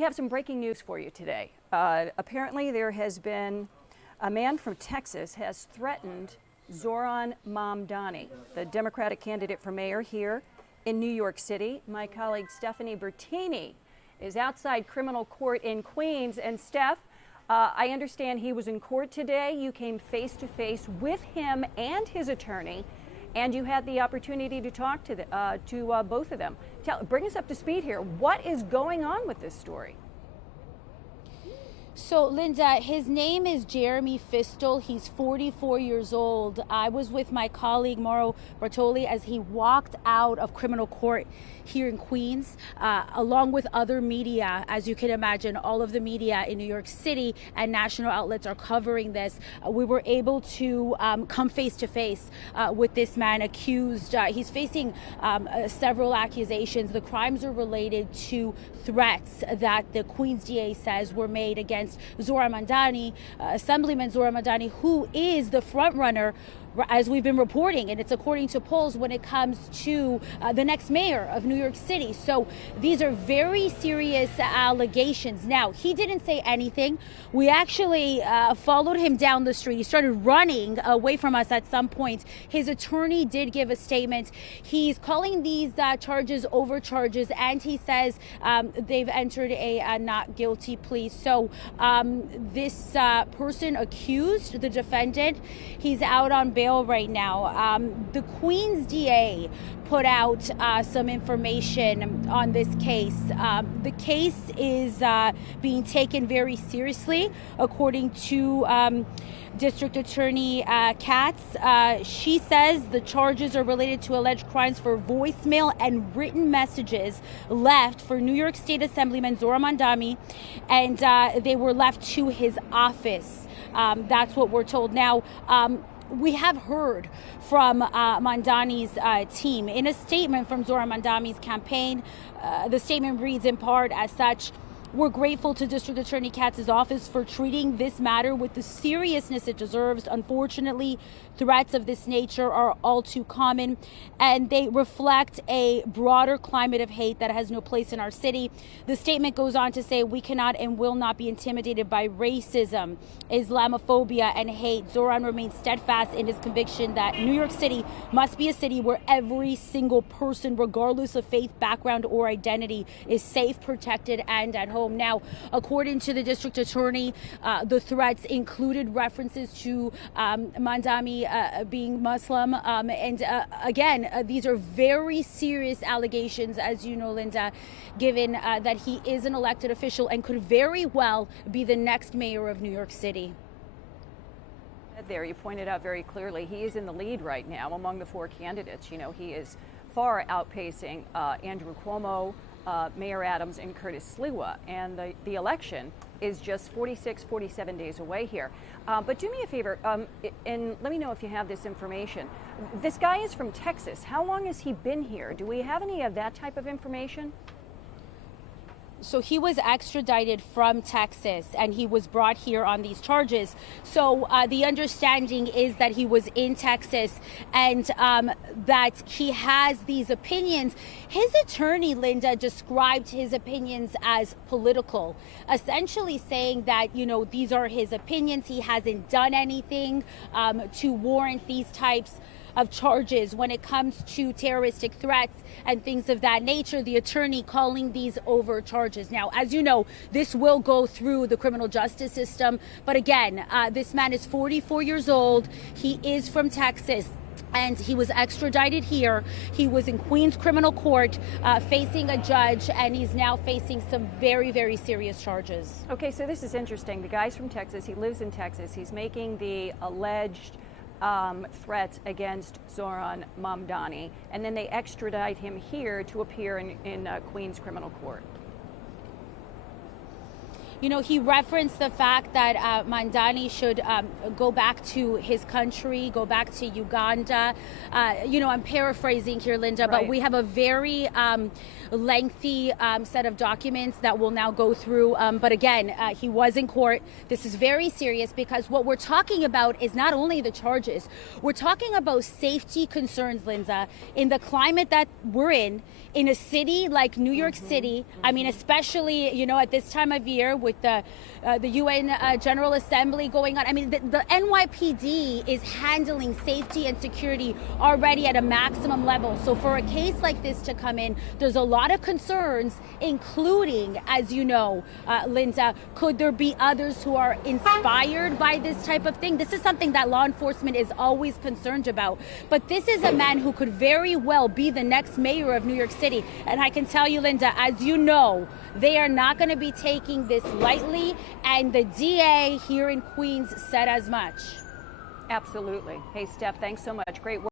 We have some breaking news for you today. Apparently there has been a man from Texas has threatened Zohran Mamdani, the Democratic candidate for mayor here in New York City. My colleague Stephanie Bertini is outside criminal court in Queens. And Steph, I understand he was in court today. You came face to face with him and his attorney, and you had the opportunity to talk to both of them. Bring us up to speed here. What is going on with this story? So, Linda, his name is Jeremy Fistel. He's 44 years old. I was with my colleague, Mauro Bertoli, as he walked out of criminal court here in Queens, along with other media. As you can imagine, all of the media in New York City and national outlets are covering this. We were able to come face to face with this man accused. He's facing several accusations. The crimes are related to threats that the Queens DA says were made against Zohran Mamdani, Assemblyman Zohran Mamdani, who is the front runner, as we've been reporting, and it's according to polls, when it comes to the next mayor of New York City. So these are very serious allegations. Now, he didn't say anything. We actually followed him down the street. He started running away from us at some point. His attorney did give a statement. He's calling these charges overcharges, and he says they've entered a not guilty plea. So this person accused, the defendant, he's out on bail right now. The Queens DA put out some information on this case. The case is being taken very seriously, according to District Attorney Katz. She says the charges are related to alleged crimes for voicemail and written messages left for New York State Assemblyman Zohran Mamdani, and they were left to his office. That's what we're told. Now, we have heard from Mamdani's team. In a statement from Zohran Mamdani's campaign, the statement reads in part as such: "We're grateful to District Attorney Katz's office for treating this matter with the seriousness it deserves. Unfortunately, threats of this nature are all too common, and they reflect a broader climate of hate that has no place in our city." The statement goes on to say, "We cannot and will not be intimidated by racism, Islamophobia, and hate. Zohran remains steadfast in his conviction that New York City must be a city where every single person, regardless of faith, background, or identity, is safe, protected, and at home." Now, according to the district attorney, the threats included references to Mamdani being Muslim. And again, these are very serious allegations, as you know, Linda, given that he is an elected official and could very well be the next mayor of New York City. There, you pointed out very clearly, he is in the lead right now among the four candidates. You know, he is far outpacing Andrew Cuomo, Mayor Adams, and Curtis Sliwa, and the election is just 47 days away here. But do me a favor, and let me know if you have this information. This guy is from Texas. How long has he been here? Do we have any of that type of information? So he was extradited from Texas, and he was brought here on these charges. So the understanding is that he was in Texas, and that he has these opinions. His attorney, Linda, described his opinions as political, essentially saying that, you know, these are his opinions. He hasn't done anything to warrant these types of charges when it comes to terroristic threats and things of that nature. The attorney calling these overcharges. Now, as you know, this will go through the criminal justice system. But again, this man is 44 years old. He is from Texas, and he was extradited here. He was in Queens criminal court facing a judge, and he's now facing some very, very serious charges. Okay, so this is interesting. The guy's from Texas. He lives in Texas. He's making the alleged threats against Zohran Mamdani, and then they extradite him here to appear in Queens criminal court. You know, he referenced the fact that Mamdani should go back to his country, go back to Uganda. You know, I'm paraphrasing here, Linda, Right. but we have a very lengthy set of documents that we'll now go through. But again, he was in court. This is very serious because what we're talking about is not only the charges, we're talking about safety concerns, Linda, in the climate that we're in a city like New York City. I mean, especially, you know, at this time of year with the UN General Assembly going on. I mean, the NYPD is handling safety and security already at a maximum level. So for a case like this to come in, there's a lot of concerns, including, as you know, Linda, could there be others who are inspired by this type of thing? This is something that law enforcement is always concerned about. But this is a man who could very well be the next mayor of New York City. And I can tell you, Linda, as you know, they are not going to be taking this lightly. And the DA here in Queens said as much. Absolutely. Hey, Steph, thanks so much. Great work.